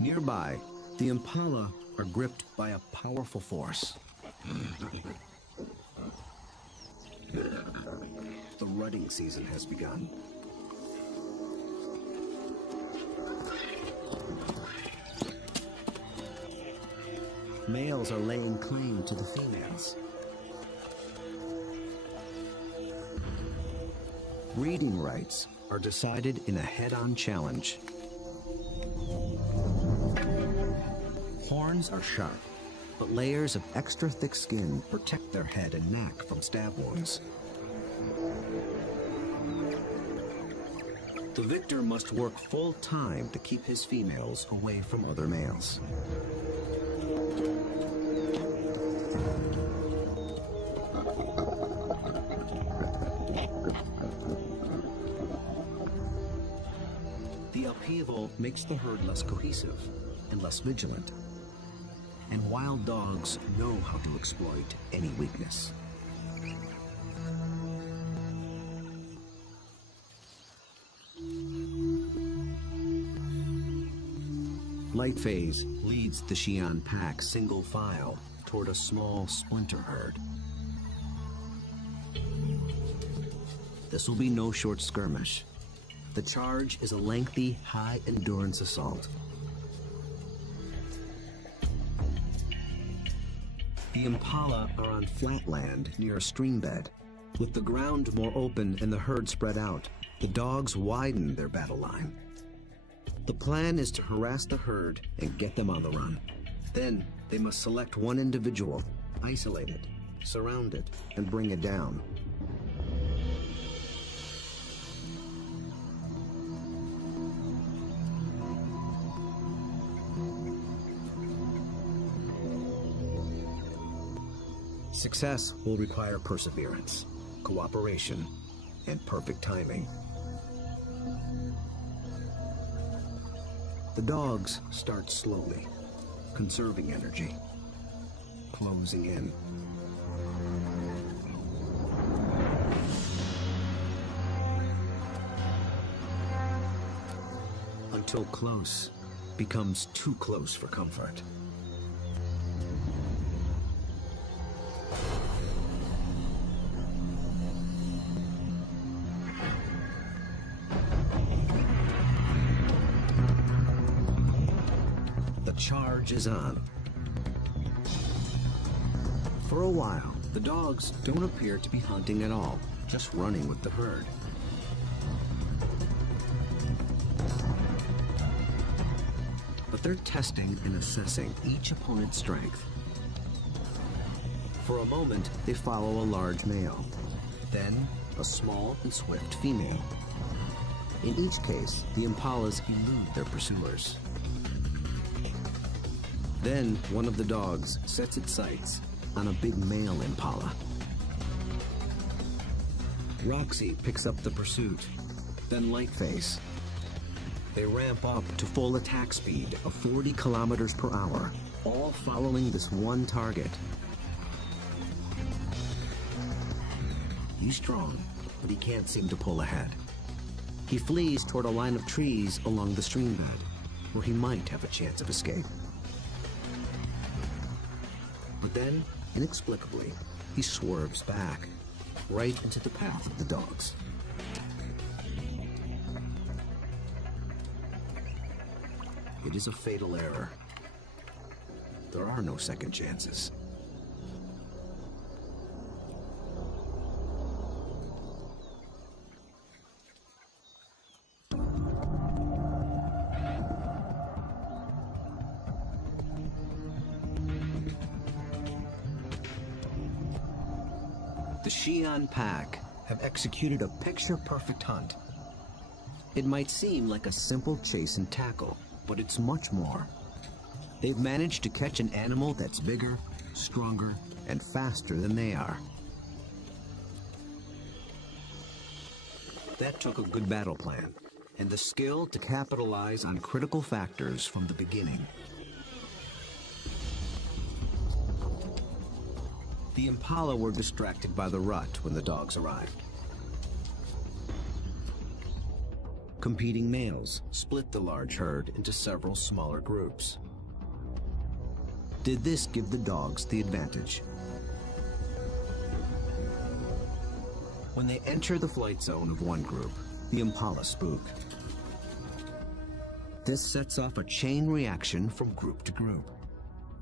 Nearby, the impala are gripped by a powerful force. The rutting season has begun. Males are laying claim to the females. Breeding rights are decided in a head-on challenge. Horns are sharp, but layers of extra thick skin protect their head and neck from stab wounds. The victor must work full time to keep his females away from other males. The upheaval makes the herd less cohesive and less vigilant. And wild dogs know how to exploit any weakness. Lightphase leads the Xi'an pack single file toward a small splinter herd. This will be no short skirmish. The charge is a lengthy, high-endurance assault. The impala are on flat land near a stream bed. With the ground more open and the herd spread out, the dogs widen their battle line. The plan is to harass the herd and get them on the run. Then they must select one individual, isolate it, surround it, and bring it down. Success will require perseverance, cooperation, and perfect timing. The dogs start slowly, conserving energy, closing in. Until close becomes too close for comfort. Charge is on. For a while, the dogs don't appear to be hunting at all, just running with the herd. But they're testing and assessing each opponent's strength. For a moment, they follow a large male, then a small and swift female. In each case, the impalas elude their pursuers. Then one of the dogs sets its sights on a big male impala. Roxy picks up the pursuit, then Lightphase. They ramp up to full attack speed of 40 kilometers per hour, all following this one target. He's strong, but he can't seem to pull ahead. He flees toward a line of trees along the stream bed, where he might have a chance of escape. But then, inexplicably, he swerves back, right into the path of the dogs. It is a fatal error. There are no second chances. The Xi'an pack have executed a picture-perfect hunt. It might seem like a simple chase and tackle, but it's much more. They've managed to catch an animal that's bigger, stronger, and faster than they are. That took a good battle plan, and the skill to capitalize on critical factors from the beginning. The impala were distracted by the rut when the dogs arrived. Competing males split the large herd into several smaller groups. Did this give the dogs the advantage? When they enter the flight zone of one group, the impala spook. This sets off a chain reaction from group to group.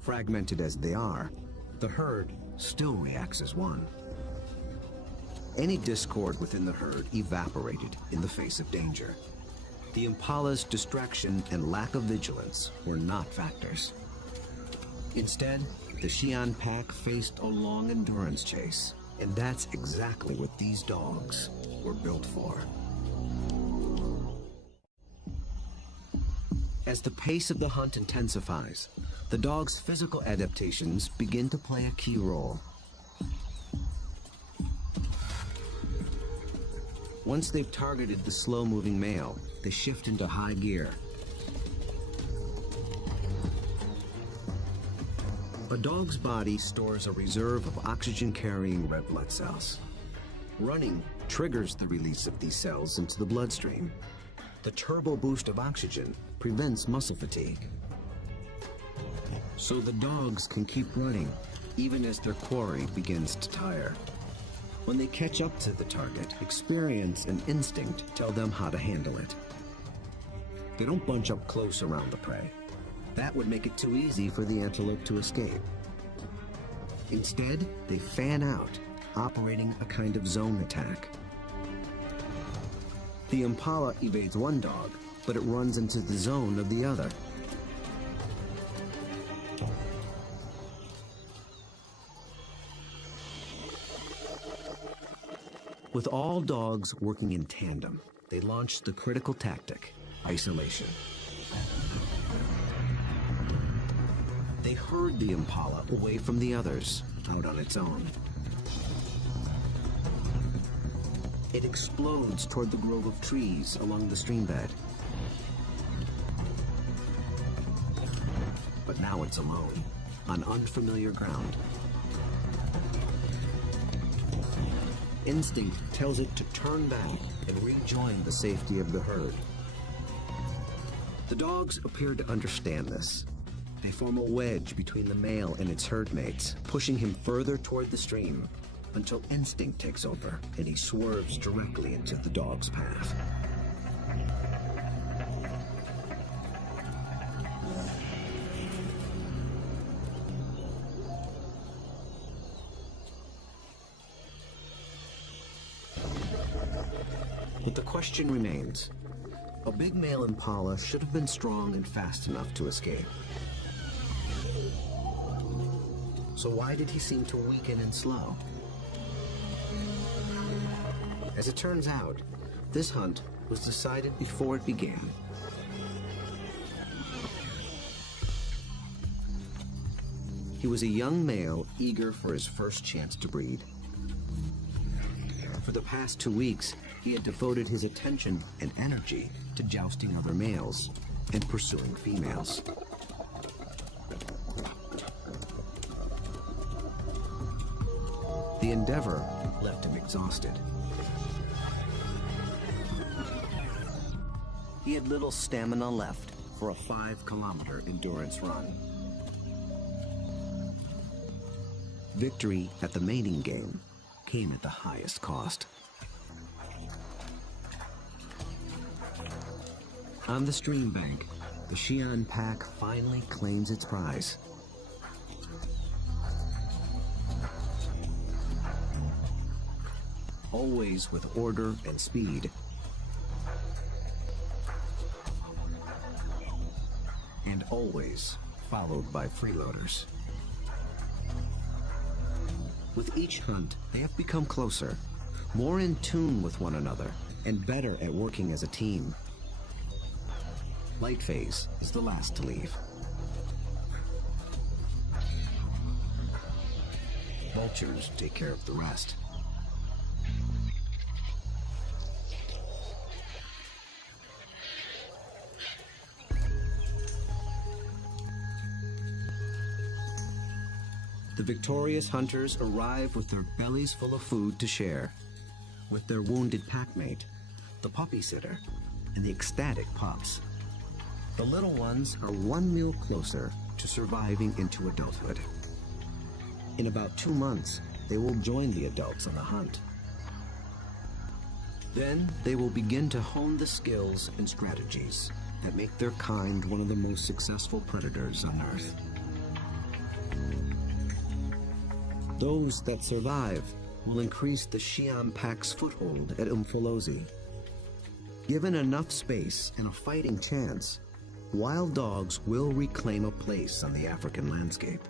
Fragmented as they are, the herd still reacts as one. Any discord within the herd evaporated in the face of danger. The impala's distraction and lack of vigilance were not factors. Instead, the Xi'an pack faced a long endurance chase, and that's exactly what these dogs were built for. As the pace of the hunt intensifies, the dog's physical adaptations begin to play a key role. Once they've targeted the slow-moving male, they shift into high gear. A dog's body stores a reserve of oxygen-carrying red blood cells. Running triggers the release of these cells into the bloodstream. The turbo boost of oxygen prevents muscle fatigue. So the dogs can keep running, even as their quarry begins to tire. When they catch up to the target, experience and instinct tell them how to handle it. They don't bunch up close around the prey. That would make it too easy for the antelope to escape. Instead, they fan out, operating a kind of zone attack. The impala evades one dog, but it runs into the zone of the other. With all dogs working in tandem, they launch the critical tactic, isolation. They herd the impala away from the others, out on its own. It explodes toward the grove of trees along the stream bed. But now it's alone, on unfamiliar ground. Instinct tells it to turn back and rejoin the safety of the herd. The dogs appear to understand this. They form a wedge between the male and its herd mates, pushing him further toward the stream, until instinct takes over and he swerves directly into the dog's path. But the question remains. A big male impala should have been strong and fast enough to escape. So why did he seem to weaken and slow? As it turns out, this hunt was decided before it began. He was a young male eager for his first chance to breed. For the past 2 weeks, he had devoted his attention and energy to jousting other males and pursuing females. The endeavor left him exhausted. He had little stamina left for a 5-kilometer endurance run. Victory at the mating game came at the highest cost. On the stream bank, the Xi'an pack finally claims its prize. Always with order and speed. And always followed by freeloaders. With each hunt, they have become closer, more in tune with one another, and better at working as a team. Light phase is the last to leave. Vultures take care of the rest. The victorious hunters arrive with their bellies full of food to share. With their wounded packmate, the puppy sitter, and the ecstatic pups. The little ones are one meal closer to surviving into adulthood. In about 2 months, they will join the adults on the hunt. Then they will begin to hone the skills and strategies that make their kind one of the most successful predators on Earth. Those that survive will increase the Siam Pack's foothold at Umfolozi. Given enough space and a fighting chance, wild dogs will reclaim a place on the African landscape.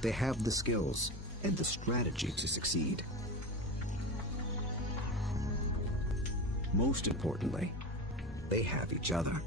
They have the skills and the strategy to succeed. Most importantly, they have each other.